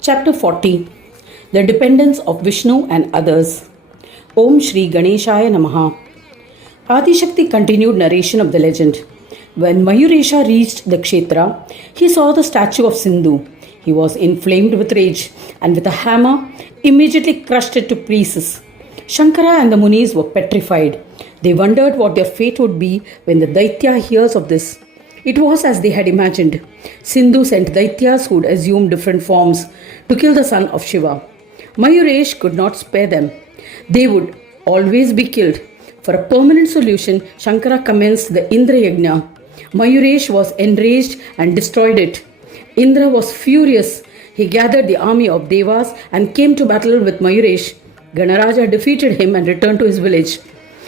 Chapter 40. The Dependence of Vishnu and Others. Om Shri Ganeshaya Namaha. Adishakti continued narration of the legend. When Mayuresha reached the Kshetra, he saw the statue of Sindhu. He was inflamed with rage and with a hammer immediately crushed it to pieces. Shankara and the Munis were petrified. They wondered what their fate would be when the Daitya hears of this. It was as they had imagined. Sindhu sent Daityas who would assume different forms to kill the son of Shiva. Mayuresh could not spare them. They would always be killed. For a permanent solution, Shankara commenced the Indra Yajna. Mayuresh was enraged and destroyed it. Indra was furious. He gathered the army of Devas and came to battle with Mayuresh. Ganaraja defeated him and returned to his village.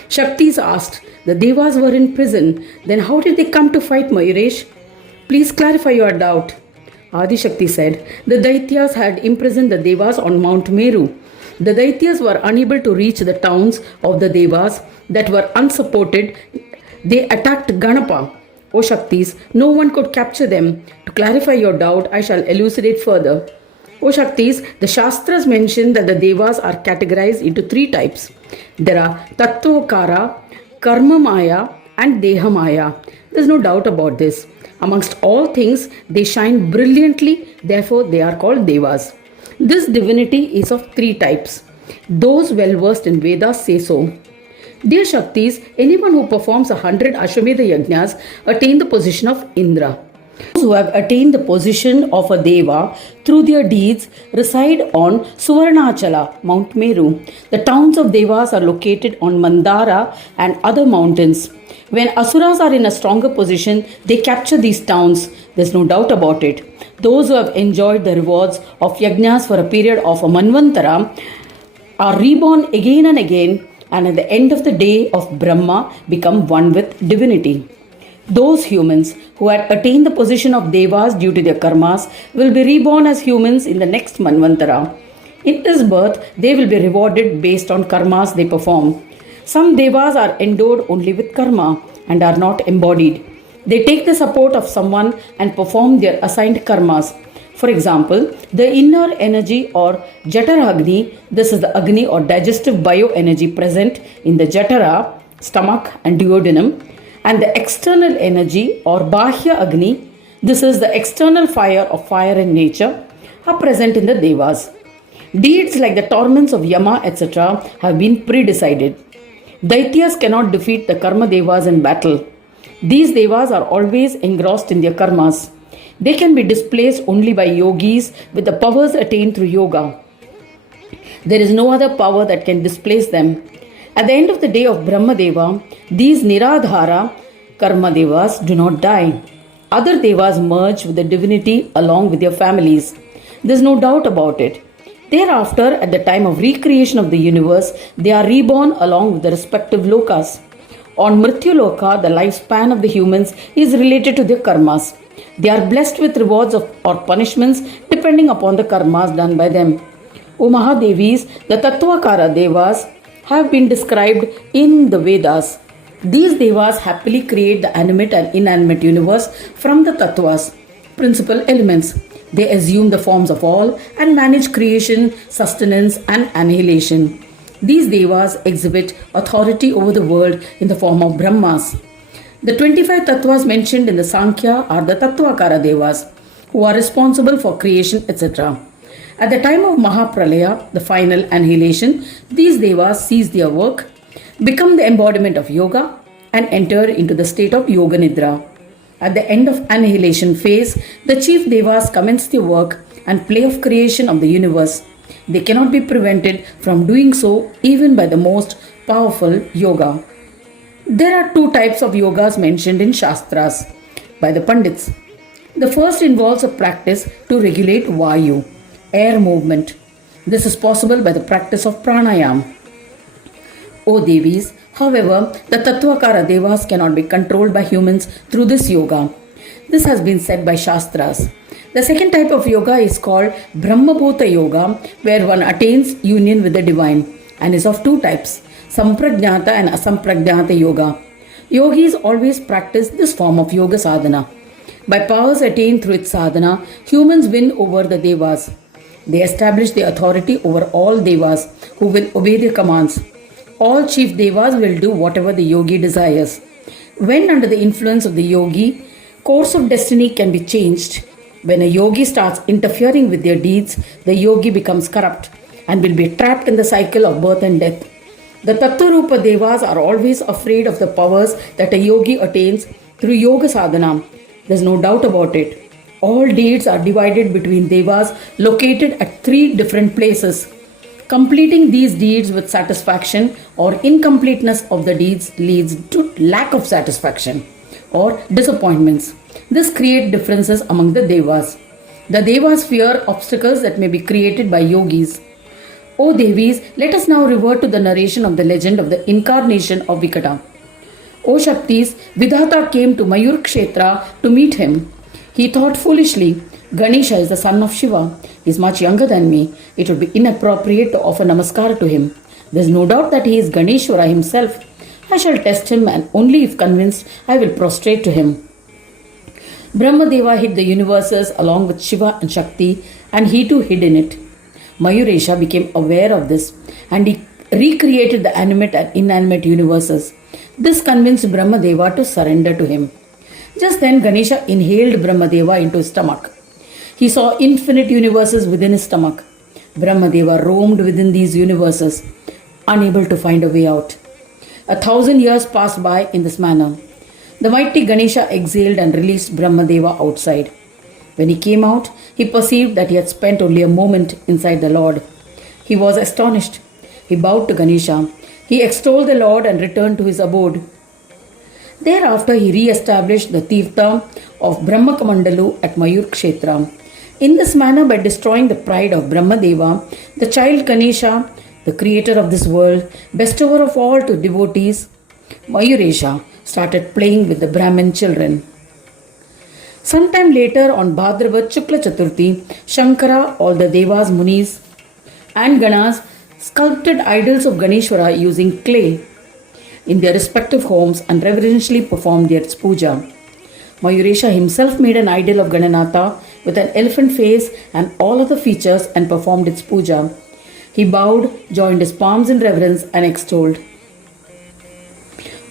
Shaktis asked, the Devas were in prison, then how did they come to fight Mayuresh? Please clarify your doubt. Adi Shakti said, the Daityas had imprisoned the Devas on Mount Meru. The Daityas were unable to reach the towns of the Devas that were unsupported. They attacked Ganapa. O Shaktis, no one could capture them. To clarify your doubt, I shall elucidate further. O Shaktis, the Shastras mention that the Devas are categorized into three types. There are Tattvakara, Karma Maya and Deha Maya. There is no doubt about this. Amongst all things, they shine brilliantly, therefore they are called Devas. This divinity is of three types. Those well versed in Vedas say so. Dear Shaktis, anyone who performs 100 Ashwamedha Yajnas attain the position of Indra. Those who have attained the position of a Deva through their deeds reside on Suvarnachala, Mount Meru. The towns of Devas are located on Mandara and other mountains. When Asuras are in a stronger position, they capture these towns. There's no doubt about it. Those who have enjoyed the rewards of Yajnas for a period of a Manvantara are reborn again and again, and at the end of the day of Brahma become one with divinity. Those humans who had attained the position of Devas due to their karmas will be reborn as humans in the next Manvantara. In this birth, they will be rewarded based on karmas they perform. Some Devas are endowed only with karma and are not embodied. They take the support of someone and perform their assigned karmas. For example, the inner energy or Jatara Agni, this is the Agni or digestive bioenergy present in the Jatara, stomach and duodenum, and the external energy or Bahya Agni, this is the external fire of fire in nature, are present in the Devas. Deeds like the torments of Yama, etc. have been pre-decided. Daityas cannot defeat the Karma Devas in battle. These Devas are always engrossed in their karmas. They can be displaced only by yogis with the powers attained through yoga. There is no other power that can displace them. At the end of the day of Brahma Deva, these Niradhara Karma Devas do not die. Other Devas merge with the divinity along with their families. There is no doubt about it. Thereafter, at the time of recreation of the universe, they are reborn along with the respective lokas. On Mrityu Loka, the lifespan of the humans is related to their karmas. They are blessed with rewards or punishments depending upon the karmas done by them. O Mahadevis, the Tattvakara Devas have been described in the Vedas. These Devas happily create the animate and inanimate universe from the Tattvas, principal elements. They assume the forms of all and manage creation, sustenance and annihilation. These Devas exhibit authority over the world in the form of Brahmas. The 25 Tattvas mentioned in the Sankhya are the Tattvakara Devas, who are responsible for creation, etc. At the time of Mahapralaya, the final annihilation, these Devas cease their work, become the embodiment of yoga, and enter into the state of Yoga Nidra. At the end of annihilation phase, the chief Devas commence their work and play of creation of the universe. They cannot be prevented from doing so even by the most powerful yoga. There are two types of yogas mentioned in Shastras by the Pandits. The first involves a practice to regulate Vayu, air movement. This is possible by the practice of pranayam. O Devis, however, the Tattvakara Devas cannot be controlled by humans through this yoga. This has been said by Shastras. The second type of yoga is called Brahmabhuta Yoga, where one attains union with the divine and is of two types, Samprajnata and Asamprajnata Yoga. Yogis always practice this form of yoga sadhana. By powers attained through its sadhana, humans win over the devas. They establish the authority over all devas who will obey their commands. All chief devas will do whatever the yogi desires. When under the influence of the yogi, course of destiny can be changed. When a yogi starts interfering with their deeds, the yogi becomes corrupt and will be trapped in the cycle of birth and death. The Tattva-rupa devas are always afraid of the powers that a yogi attains through yoga sadhana. There's no doubt about it. All deeds are divided between devas located at 3 different places. Completing these deeds with satisfaction or incompleteness of the deeds leads to lack of satisfaction or disappointments. This creates differences among the devas. The devas fear obstacles that may be created by yogis. O Devis, let us now revert to the narration of the legend of the incarnation of Vikata. O Shaktis, Vidhata came to Mayur Kshetra to meet him. He thought foolishly, Ganesha is the son of Shiva. He is much younger than me. It would be inappropriate to offer namaskar to him. There is no doubt that he is Ganeshwara himself. I shall test him, and only if convinced I will prostrate to him. Brahmadeva hid the universes along with Shiva and Shakti, and he too hid in it. Mayuresha became aware of this, and he recreated the animate and inanimate universes. This convinced Brahmadeva to surrender to him. Just then Ganesha inhaled Brahmadeva into his stomach. He saw infinite universes within his stomach. Brahmadeva roamed within these universes, unable to find a way out. 1,000 years passed by in this manner. The mighty Ganesha exhaled and released Brahmadeva outside. When he came out, he perceived that he had spent only a moment inside the Lord. He was astonished. He bowed to Ganesha. He extolled the Lord and returned to his abode. Thereafter, he re-established the Tirtha of Brahmakamandalu at Mayur Kshetra. In this manner, by destroying the pride of Brahmadeva, the child Ganesha, the creator of this world, bestower of all to devotees, Mayuresha started playing with the Brahmin children. Sometime later, on Bhadravad Shukla Chaturthi, Shankara, all the Devas, Munis, and Ganas sculpted idols of Ganeshwara using clay in their respective homes and reverentially performed their puja. Mayuresha himself made an idol of Gananatha with an elephant face and all other features and performed its puja. He bowed, joined his palms in reverence, and extolled,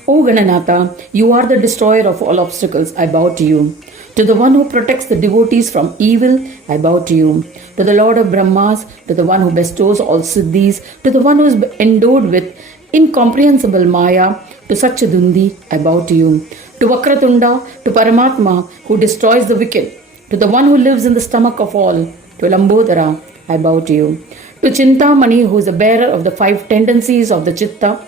O Gananatha, you are the destroyer of all obstacles. I bow to you. To the one who protects the devotees from evil, I bow to you. To the Lord of Brahmas, to the one who bestows all siddhis, to the one who is endowed with incomprehensible maya, to Satchadundi, I bow to you. To Vakratunda, to Paramatma, who destroys the wicked, to the one who lives in the stomach of all, to Lambodara, I bow to you. To Chintamani, who is the bearer of the 5 tendencies of the Chitta,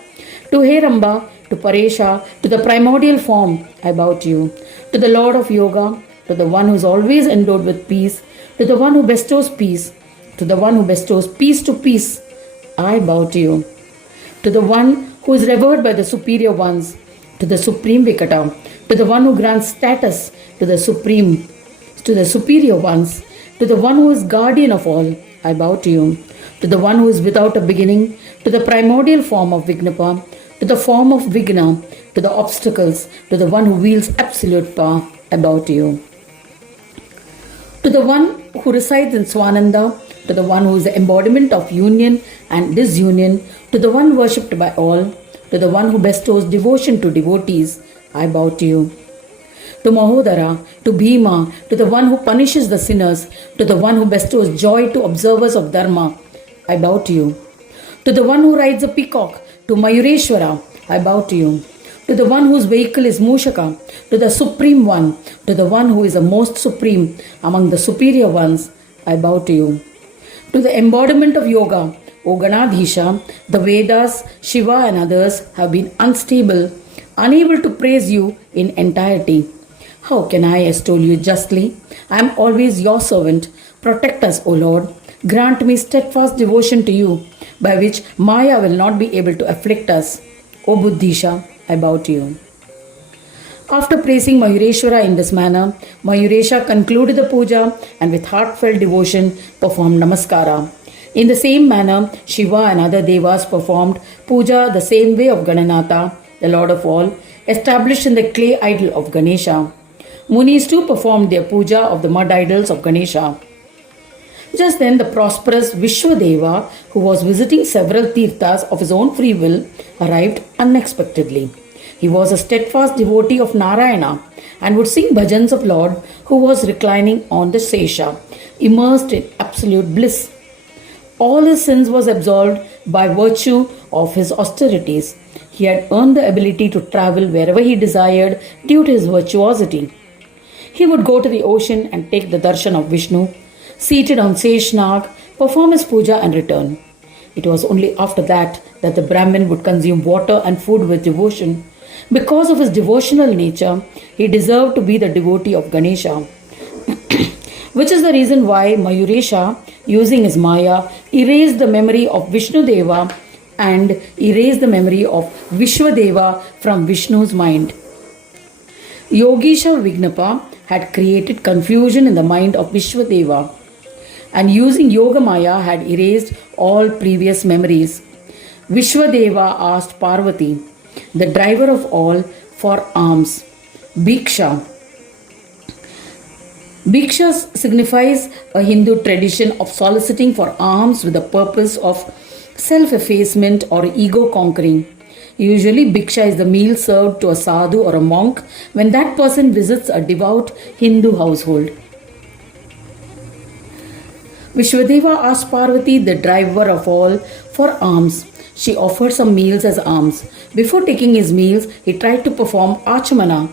to Heramba, to Paresha, to the primordial form, I bow to you. To the Lord of Yoga, to the one who is always endowed with peace, to the one who bestows peace, to the one who bestows peace to peace, I bow to you. To the one who is revered by the superior ones, to the supreme Vikata, to the one who grants status to the superior ones, to the one who is guardian of all, I bow to you. To the one who is without a beginning, to the primordial form of Vignapa, to the form of Vigna, to the obstacles, to the one who wields absolute power, I bow to you. To the one who resides in Swananda, to the one who is the embodiment of union and disunion, to the one worshipped by all, to the one who bestows devotion to devotees, I bow to you. To Mahodara, to Bhima, to the one who punishes the sinners, to the one who bestows joy to observers of Dharma, I bow to you. To the one who rides a peacock, to Mayureshwara, I bow to you. To the one whose vehicle is Mushaka, to the Supreme One, to the one who is the most supreme among the superior ones, I bow to you. To the embodiment of yoga, O Ganadhisha, the Vedas, Shiva and others have been unstable, unable to praise you in entirety. How can I extol you justly? I am always your servant. Protect us, O Lord. Grant me steadfast devotion to you, by which Maya will not be able to afflict us. O Buddhisha, I bow to you. After praising Mayureshwara in this manner, Mayuresha concluded the puja and with heartfelt devotion performed namaskara. In the same manner, Shiva and other devas performed puja the same way of Gananatha, the Lord of all. established in the clay idol of Ganesha. Munis too performed their puja of the mud idols of Ganesha. Just then, the prosperous Vishwadeva, who was visiting several tirthas of his own free will, arrived unexpectedly. He was a steadfast devotee of Narayana and would sing bhajans of Lord, who was reclining on the sesha, immersed in absolute bliss. All his sins was absolved by virtue of his austerities. He had earned the ability to travel wherever he desired due to his virtuosity. He would go to the ocean and take the darshan of Vishnu, seated on Seshnag, perform his puja and return. It was only after that the Brahmin would consume water and food with devotion. Because of his devotional nature, he deserved to be the devotee of Ganesha, which is the reason why Mayuresha, using his Maya, erased the memory of Vishnu Deva and erased the memory of Vishwadeva from Vishnu's mind. Yogisha Vignapa had created confusion in the mind of Vishwadeva, and using Yoga Maya had erased all previous memories. Vishwadeva asked Parvati, the driver of all, for alms, Bhiksha. Bhiksha signifies a Hindu tradition of soliciting for alms with the purpose of self-effacement or ego-conquering. Usually, Bhiksha is the meal served to a sadhu or a monk when that person visits a devout Hindu household. Vishwadeva asked Parvati, the driver of all, for alms. She offered some meals as alms. Before taking his meals, he tried to perform achmana,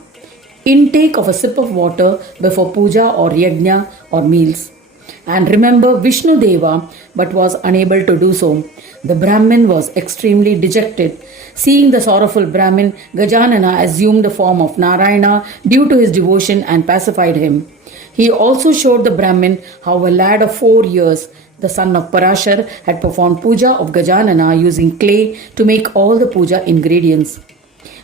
intake of a sip of water before puja or yajna or meals, and remember Vishnu Deva, but was unable to do so. The Brahmin was extremely dejected. Seeing the sorrowful Brahmin, Gajanana assumed the form of Narayana due to his devotion and pacified him. He also showed the Brahmin how a lad of 4 years, the son of Parashar, had performed puja of Gajanana using clay to make all the puja ingredients.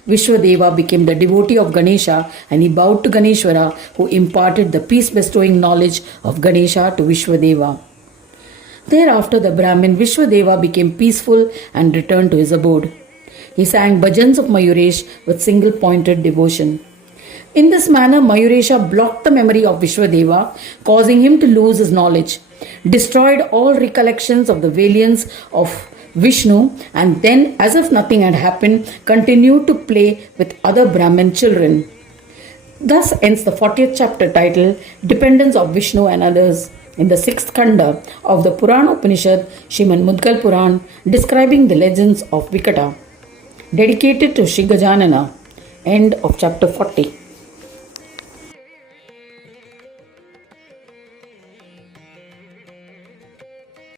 Vishwadeva became the devotee of Ganesha and he bowed to Ganeshwara, who imparted the peace-bestowing knowledge of Ganesha to Vishwadeva. Thereafter, the Brahmin Vishwadeva became peaceful and returned to his abode. He sang bhajans of Mayuresh with single-pointed devotion. In this manner, Mayuresha blocked the memory of Vishwadeva, causing him to lose his knowledge, destroyed all recollections of the valiance of Vishnu, and then, as if nothing had happened, continued to play with other Brahmin children. Thus ends the 40th chapter titled Dependence of Vishnu and Others in the 6th Khanda of the Puran Upanishad, Srimad Mudgal Puran, describing the legends of Vikata. Dedicated to Shri Gajanana. End of chapter 40.